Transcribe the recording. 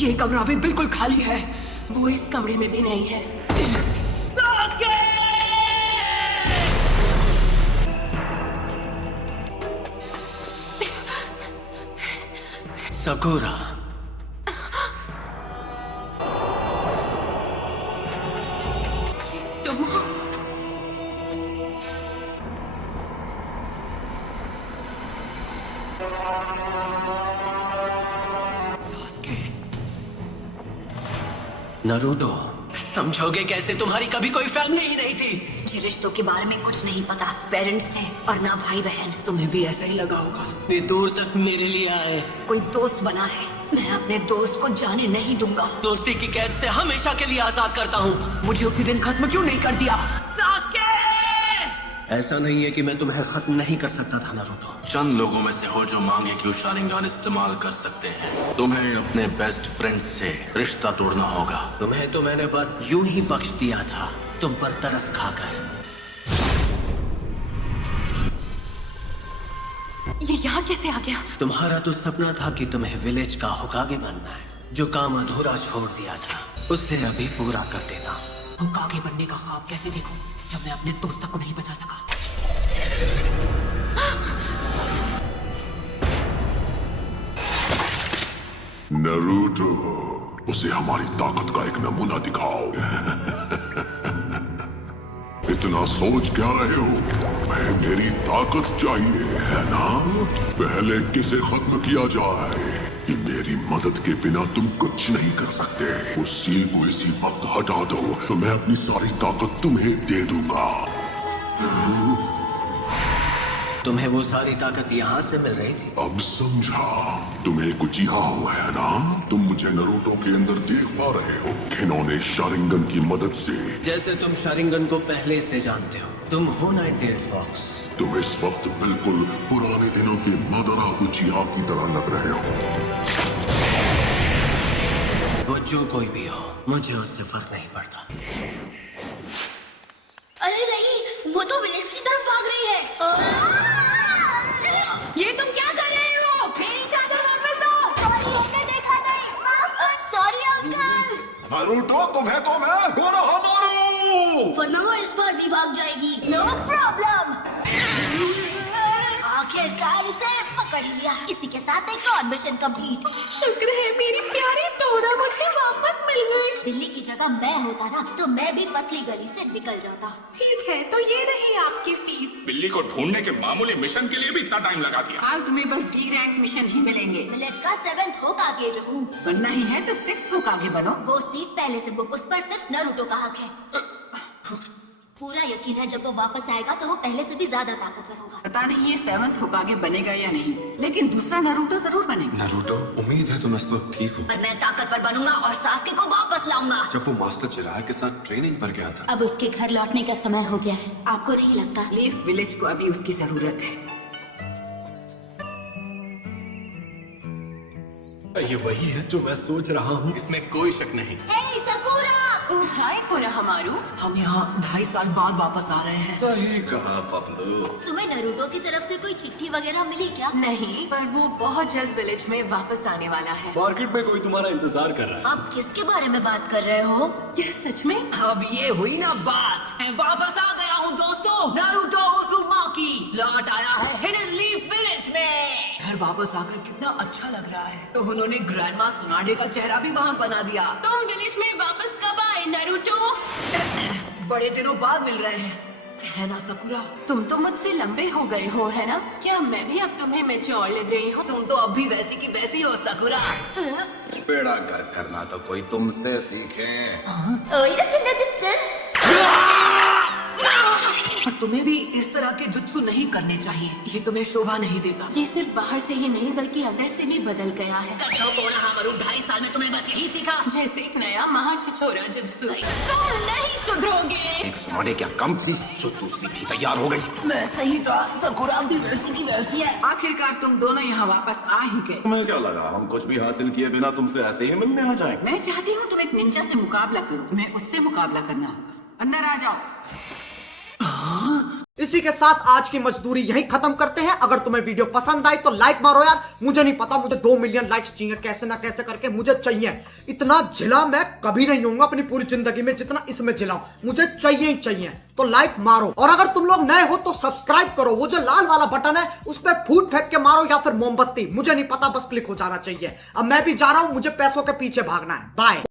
ये कमरा भी बिल्कुल खाली है। वो इस कमरे में भी नहीं है। सकुरा, तुम नारुतो, समझोगे कैसे? तुम्हारी कभी कोई फैमिली ही नहीं थी। मुझे रिश्तों के बारे में कुछ नहीं पता। पेरेंट्स थे और ना भाई बहन। तुम्हें भी ऐसा ही लगा होगा। ये दूर तक मेरे लिए आए। कोई दोस्त बना है, मैं अपने दोस्त को जाने नहीं दूंगा। दोस्ती की कैद से हमेशा के लिए आजाद करता हूँ। मुझे उसी दिन खत्म क्यों नहीं कर दिया? ऐसा नहीं है कि मैं तुम्हें खत्म नहीं कर सकता था नारुतो। चंद लोगों में से हो जो मांगे कि शारिंगान इस्तेमाल कर सकते हैं। तुम्हें अपने बेस्ट फ्रेंड से रिश्ता तोड़ना होगा। तुम्हें तो मैंने बस यूं ही बख्श दिया था, तुम पर तरस खाकर। ये यहाँ कैसे आ गया? तुम्हारा तो सपना था कि तुम्हें विलेज का होकागे बनना है। जो काम अधूरा छोड़ दिया था उसे अभी पूरा कर देता हूँ। होकागे बनने का ख्वाब कैसे देखूं जब मैं अपने दोस्त को नहीं बचा सका? नारुतो, उसे हमारी ताकत का एक नमूना दिखाओ। इतना सोच क्या रहे हो? मैं मेरी ताकत चाहिए है ना? पहले किसे खत्म किया जाए। कि मेरी मदद के बिना तुम कुछ नहीं कर सकते। उस सील को इसी वक्त हटा दो तो मैं अपनी सारी ताकत तुम्हें दे दूंगा। तुम्हें वो सारी ताकत यहाँ से मिल रही थी? अब समझा। तुम्हें कुचिहा है ना? तुम मुझे नारुतो के अंदर देख पा रहे हो। इन्होंने शारिंगन की मदद से। जैसे तुम शारिंगन को पहले से जानते हो। तुम हो नाइट फॉक्स। तुम इस वक्त बिल्कुल पुराने दिनों के मदरा उचिहा की तरह लग रहे हो। वो जो कोई भी हो, मुझे उससे फर्क नहीं पड़ता। अरे नहीं, वो तो विलेज की तरफ भाग रही है। ये तुम क्या कर रहे हो? मेरी चादर वापस दो। सॉरी, हमने देखा नहीं। Sorry uncle. नारुतो, तुम्हें तो मैं रहा मारू। वरना वो इस बार भी भाग जाएगी। No problem. आखिरकार इसे पकड़ लिया। इसी के साथ एक और मिशन कंप्लीट। शुक्र है मेरी प्यारी टोरा मुझे वापस मिल गई। बिल्ली की जगह मैं होता ना तो मैं भी पतली गली से निकल जाता। ठीक है, तो ये रही आपकी फीस। बिल्ली को ढूंढने के मामूली मिशन के लिए भी इतना टाइम लगा दिया। आज तुम्हें बस डी रैंक मिशन ही मिलेंगे। विलेज का 7th होकागे जो हूँ। बनना ही है तो 6th होकागे बनो। वो सीट पहले से बुक, उस पर सिर्फ नारुतो का हक है। पूरा यकीन है जब वो वापस आएगा तो वो पहले से भी ज्यादा ताकतवर होगा। पता नहीं ये 7th होकागे बनेगा या नहीं, लेकिन दूसरा नारुतो जरूर बनेगा। नारुतो, उम्मीद है तुम इस वक्त ठीक हो। पर मैं ताकतवर बनूंगा और सास्के को वापस लाऊंगा। जब वो मास्टर चिराग के साथ ट्रेनिंग पर गया था। अब उसके घर लौटने का समय हो गया है। आपको नहीं लगता? लीफ विलेज को अभी उसकी जरूरत है। ये वही है जो मैं सोच रहा हूँ, इसमें कोई शक नहीं। हे सकुरा! हाय कोनोहमारू। हम यहाँ 2.5 साल बाद वापस आ रहे हैं। सही कहा पपलू। तुम्हें नारुतो की तरफ से कोई चिट्ठी वगैरह मिली क्या? नहीं, पर वो बहुत जल्द विलेज में वापस आने वाला है। मार्केट में कोई तुम्हारा इंतजार कर रहा है। आप किसके बारे में बात कर रहे हो? क्या सच में? अब ये हुई ना बात। मैं वापस आ गया हूँ दोस्तों। नारुतो उज़ुमाकी लौट आया है हिडन लीफ विलेज में। घर वापस आकर कितना अच्छा लग रहा है। तो उन्होंने ग्रैंडमा सुनाडे का चेहरा भी वहाँ बना दिया। तुम विलेज में वापस कब आए नारुतो? बड़े दिनों बाद मिल रहे हैं, है ना सकुरा? तुम तो मुझसे लंबे हो गए हो, है ना? क्या मैं भी अब तुम्हें मैच्योर लग रही हूँ? तुम तो अब भी वैसी की वैसी हो सकुरा। बेड़ा गर्क करना तो कोई तुमसे सीखे। और तुम्हें भी इस तरह के जुत्सु नहीं करने चाहिए। ये तुम्हें शोभा नहीं देगा। ये सिर्फ बाहर से ही नहीं बल्कि अंदर से भी बदल गया है। 2.5 साल में तुमने बस यही सीखा। जैसे एक नया महाछछोरा जुत्सु। तुम नहीं सुधरोगे। एक सुनाडे क्या कम थी जो दूसरी भी तैयार हो गई। मैं सही था, सकुरा भी वैसी की वैसी है। आखिरकार तुम दोनों यहाँ वापस आ ही गए। तुम्हें क्या लगा हम कुछ भी हासिल किए बिना तुमसे ऐसे ही मिलने आ जाएं? मैं चाहती हूँ तुम एक निंजा से मुकाबला करो। तुम्हें उससे मुकाबला करना होगा। अंदर आ जाओ। इसी के साथ आज की मजदूरी यहीं खत्म करते हैं। अगर तुम्हें वीडियो पसंद आई तो लाइक मारो यार। मुझे नहीं पता, मुझे 2 मिलियन लाइक्स चाहिए, कैसे ना कैसे करके मुझे चाहिए। इतना झिला मैं कभी नहीं होऊंगा अपनी पूरी जिंदगी में जितना इसमें झिलाऊं, मुझे चाहिए ही चाहिए। तो लाइक मारो, और अगर तुम लोग नए हो तो सब्सक्राइब करो। वो जो लाल वाला बटन है उस पर फूट फेंक के मारो या फिर मोमबत्ती, मुझे नहीं पता, बस क्लिक हो जाना चाहिए। अब मैं भी जा रहा हूं, मुझे पैसों के पीछे भागना है। बाय।